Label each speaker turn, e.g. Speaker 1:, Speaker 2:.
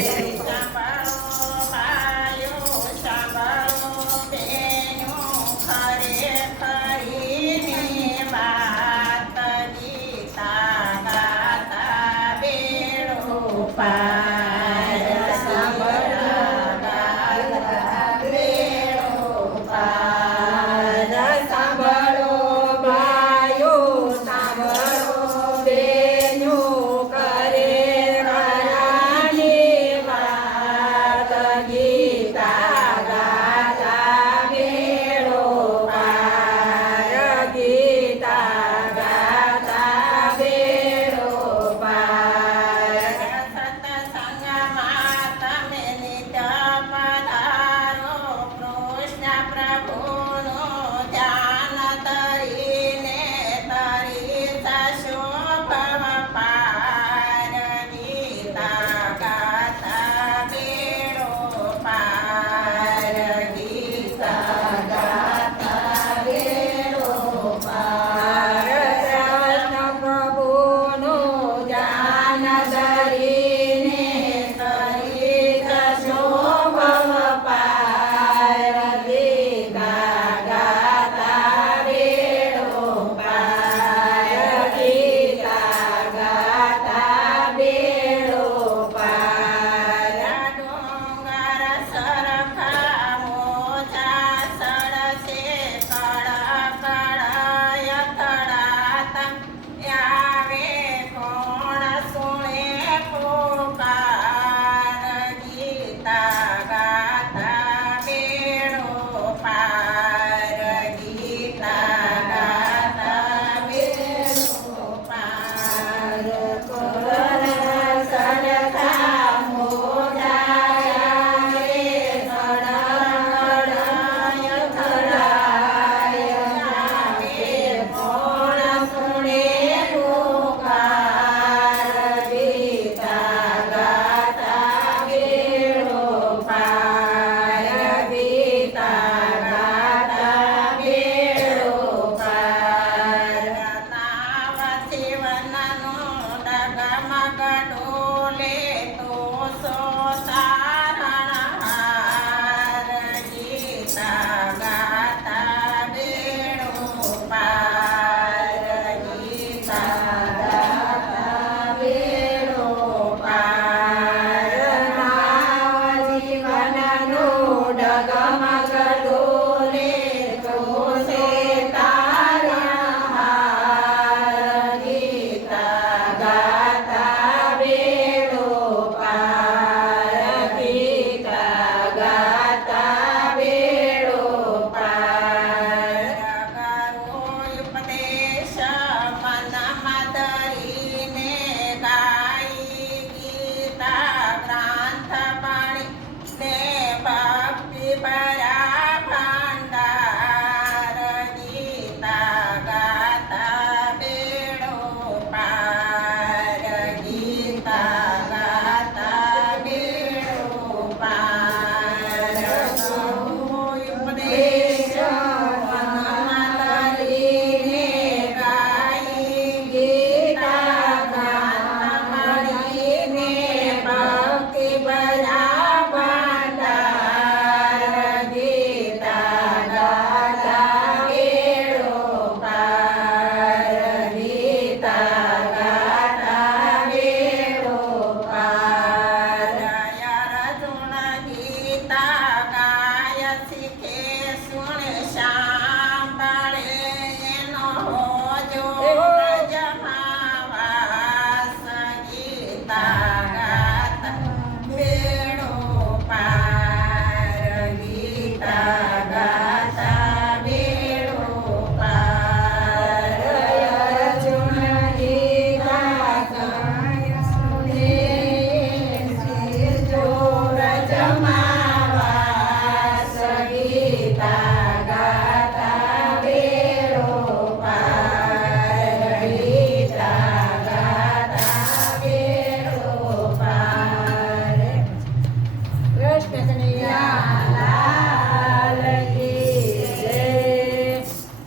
Speaker 1: Yes. નો ડગમગ ડોલે તો સોતા